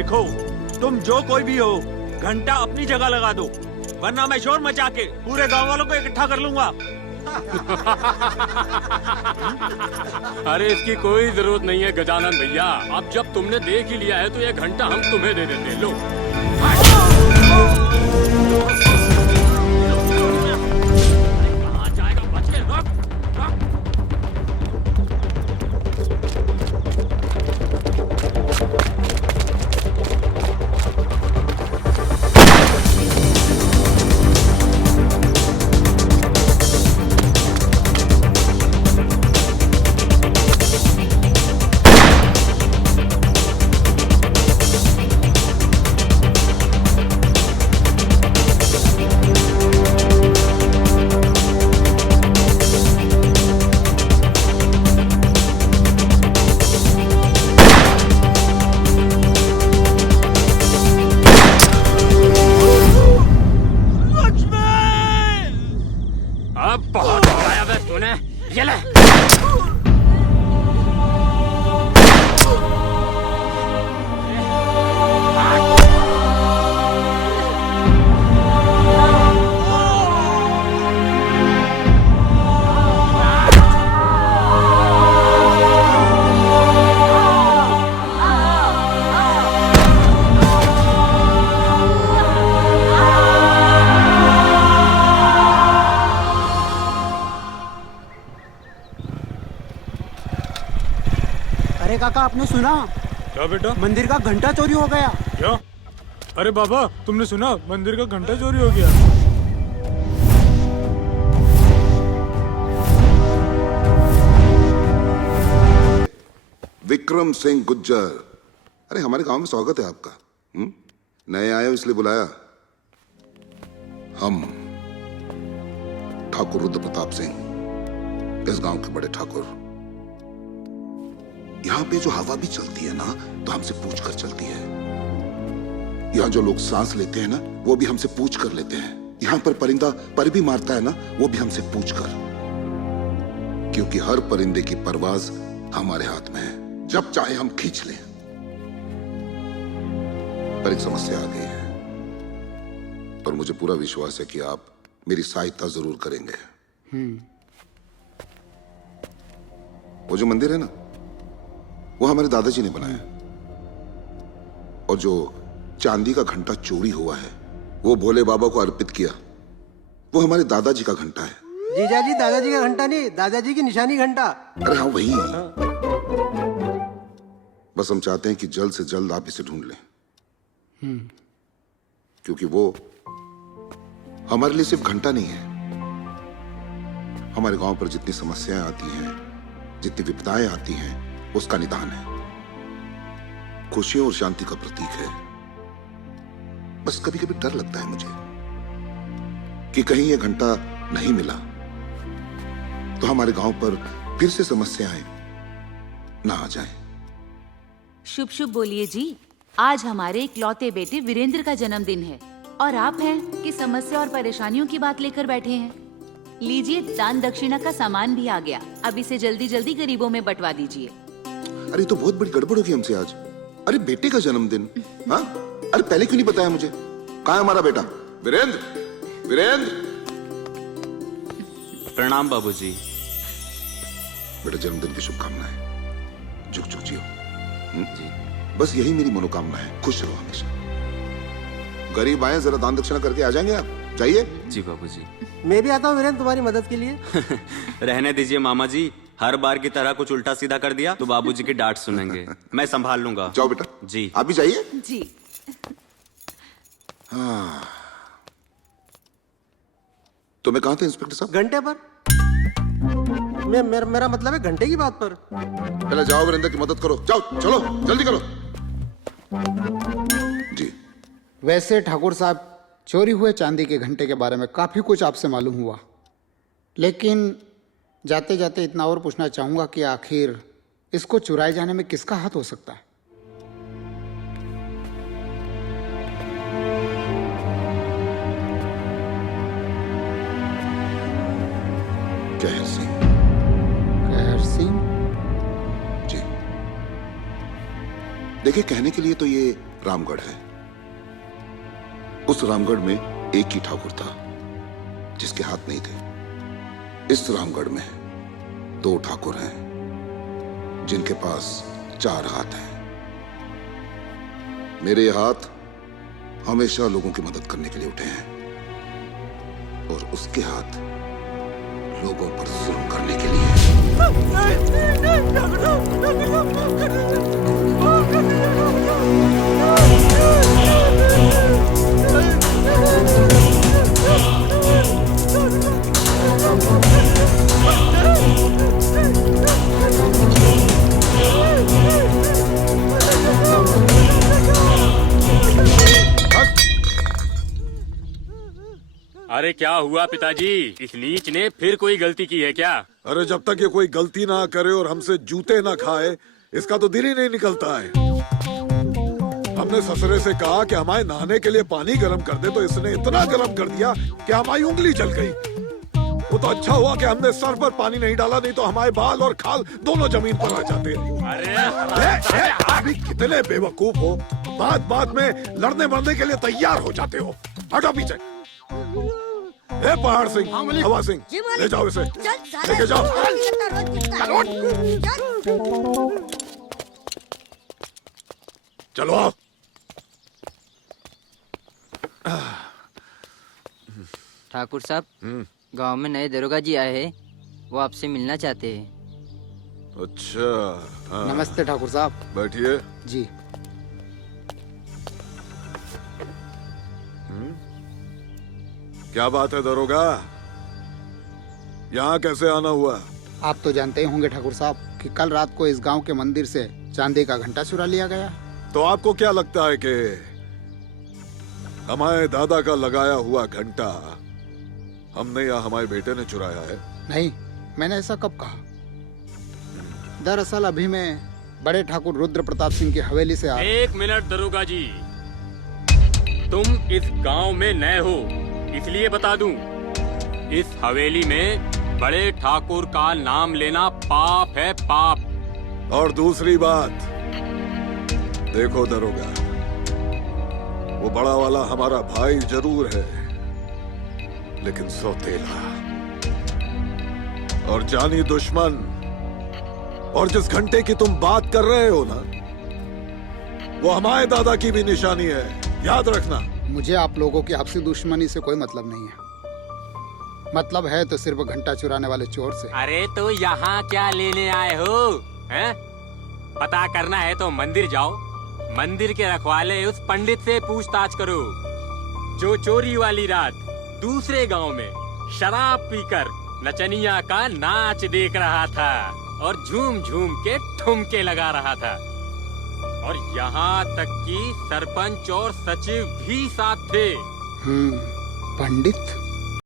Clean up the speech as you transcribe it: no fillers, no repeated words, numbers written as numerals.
देखो, तुम जो कोई भी हो, घंटा अपनी जगह लगा दो, वरना मैं शोर मचा के पूरे गांव वालों को इकट्ठा कर लूंगा। अरे इसकी कोई जरूरत नहीं है गजानन भैया। अब जब तुमने देख ही लिया है तो ये घंटा हम तुम्हें दे देते। लो। कहाँ जाएगा? बच के रुक। अब बहुत दौड़ाया बस तूने। ये ले। अरे काका, आपने सुना? क्या बेटा? मंदिर का घंटा चोरी हो गया। क्या? अरे बाबा, तुमने सुना? मंदिर का घंटा चोरी हो गया। विक्रम सिंह गुज्जर, अरे हमारे गांव में स्वागत है आपका। नए आए हो इसलिए बुलाया। हम ठाकुर रुद्र प्रताप सिंह, इस गांव के बड़े ठाकुर। यहां पे जो हवा भी चलती है ना, तो हमसे पूछ कर चलती है। यहां जो लोग सांस लेते हैं ना, वो भी हमसे पूछ कर लेते हैं। यहां पर परिंदा पर भी मारता है ना, वो भी हमसे पूछ कर। क्योंकि हर परिंदे की परवाज हमारे हाथ में है, जब चाहे हम खींच लें। पर एक समस्या आ गई है, और मुझे पूरा विश्वास है कि आप मेरी सहायता जरूर करेंगे। वो जो मंदिर है ना, वो हमारे दादाजी ने बनाया। और जो चांदी का घंटा चोरी हुआ है, वो भोले बाबा को अर्पित किया। वो हमारे दादाजी का घंटा है। जीजा जी, दादाजी का घंटा नहीं, दादाजी की निशानी घंटा। अरे हाँ, वही। बस हम चाहते हैं कि जल्द से जल्द आप इसे ढूंढ लें। क्योंकि वो हमारे लिए सिर्फ घंटा नहीं है। हमारे गांव पर जितनी समस्याएं आती हैं, जितनी विपदाएं आती हैं, उसका निदान है, खुशियों और शांति का प्रतीक है। बस कभी कभी डर लगता है मुझे कि कहीं ये घंटा नहीं मिला तो हमारे गांव पर फिर से समस्याएं ना आ जाएं। शुभ शुभ बोलिए जी। आज हमारे इकलौते बेटे वीरेंद्र का जन्मदिन है और आप हैं कि समस्या और परेशानियों की बात लेकर बैठे हैं। लीजिए, दान दक्षिणा का सामान भी आ गया। अब इसे जल्दी जल्दी गरीबों में बंटवा दीजिए। अरे तो बहुत बड़ी गड़बड़ होगी हमसे आज। अरे बेटे का जन्मदिन। हाँ, अरे पहले क्यों नहीं बताया मुझे? कहाँ है हमारा बेटा वीरेंद्र? वीरेंद्र, प्रणाम बाबूजी। बेटा, जन्मदिन की शुभकामनाएं। झुक झुक जियो। जी। बस यही मेरी मनोकामना है, खुश रहो हमेशा। गरीब आए, जरा दान दक्षिणा करके आ जाएंगे आप। जाइए। जी बाबूजी। मैं भी आता हूँ वीरेंद्र, तुम्हारी मदद के लिए। रहने दीजिए मामा जी, हर बार की तरह कुछ उल्टा सीधा कर दिया तो बाबूजी की डांट सुनेंगे। मैं संभाल लूंगा। जाओ बेटा। जी। आप भी जाइए। जी। हाँ। तो मैं कहाँ था इंस्पेक्टर साहब? घंटे पर। मेरा मतलब है घंटे की बात पर। पहले जाओ, वीरेंद्र की मदद करो। जाओ, चलो जल्दी करो। जी। वैसे ठाकुर साहब, चोरी हुए चांदी के घंटे के बारे में काफ़ी कुछ आपसे मालूम हुआ, लेकिन जाते जाते इतना और पूछना चाहूँगा कि आखिर इसको चुराए जाने में किसका हाथ हो सकता है? कहर सिंह। कहर सिंह? जी। देखिए, कहने के लिए तो ये रामगढ़ है। उस रामगढ़ में एक ही ठाकुर था जिसके हाथ नहीं थे। इस रामगढ़ में 2 ठाकुर हैं जिनके पास 4 हाथ हैं। मेरे ये हाथ हमेशा लोगों की मदद करने के लिए उठे हैं और उसके हाथ लोगों पर जुल्म करने के लिए। अरे क्या हुआ पिताजी? इस नीच ने फिर कोई गलती की है क्या? अरे जब तक ये कोई गलती ना करे और हमसे जूते ना खाए, इसका तो दिल ही नहीं निकलता है। हमने ससुरे से कहा कि हमारे नहाने के लिए पानी गर्म कर दे, तो इसने इतना गर्म कर दिया कि हमारी उंगली जल गई। वो तो अच्छा हुआ कि हमने सर पर पानी नहीं डाला, नहीं तो हमारे बाल और खाल दोनों जमीन पर आ जाते। अरे अभी कितने बेवकूफ हो, बात बात में लड़ने मरने के लिए तैयार हो जाते हो। हटो पीछे। ए पहाड़ सिंह, हवा सिंह, ले जाओ इसे, लेके जाओ। चलो आओ। ठाकुर साहब, गांव में नए दरोगा जी आए हैं, वो आपसे मिलना चाहते हैं। अच्छा, हाँ। नमस्ते ठाकुर साहब। बैठिए। जी। क्या बात है दरोगा, यहाँ कैसे आना हुआ? आप तो जानते ही होंगे ठाकुर साहब कि कल रात को इस गांव के मंदिर से चांदी का घंटा चुरा लिया गया। तो आपको क्या लगता है कि हमारे दादा का लगाया हुआ घंटा हमने या हमारे बेटे ने चुराया है? नहीं, मैंने ऐसा कब कहा। दरअसल अभी मैं बड़े ठाकुर रुद्र प्रताप सिंह की हवेली से आ। एक मिनट दरोगा जी, तुम इस गांव में नए हो इसलिए बता दूं, इस हवेली में बड़े ठाकुर का नाम लेना पाप है, पाप। और दूसरी बात, देखो दरोगा, वो बड़ा वाला हमारा भाई जरूर है, लेकिन सौतेला और जानी दुश्मन। और जिस घंटे की तुम बात कर रहे हो ना, वो हमारे दादा की भी निशानी है, याद रखना। मुझे आप लोगों की आपसी दुश्मनी से कोई मतलब नहीं है। मतलब है तो सिर्फ घंटा चुराने वाले चोर से। अरे तो यहाँ क्या लेने आए हो? हैं? पता करना है तो मंदिर जाओ, मंदिर के रखवाले उस पंडित से पूछताछ करो जो चोरी वाली रात दूसरे गांव में शराब पीकर नचनिया का नाच देख रहा था और झूम झूम के ठुमके लगा रहा था। और यहाँ तक कि सरपंच और सचिव भी साथ थे। पंडित?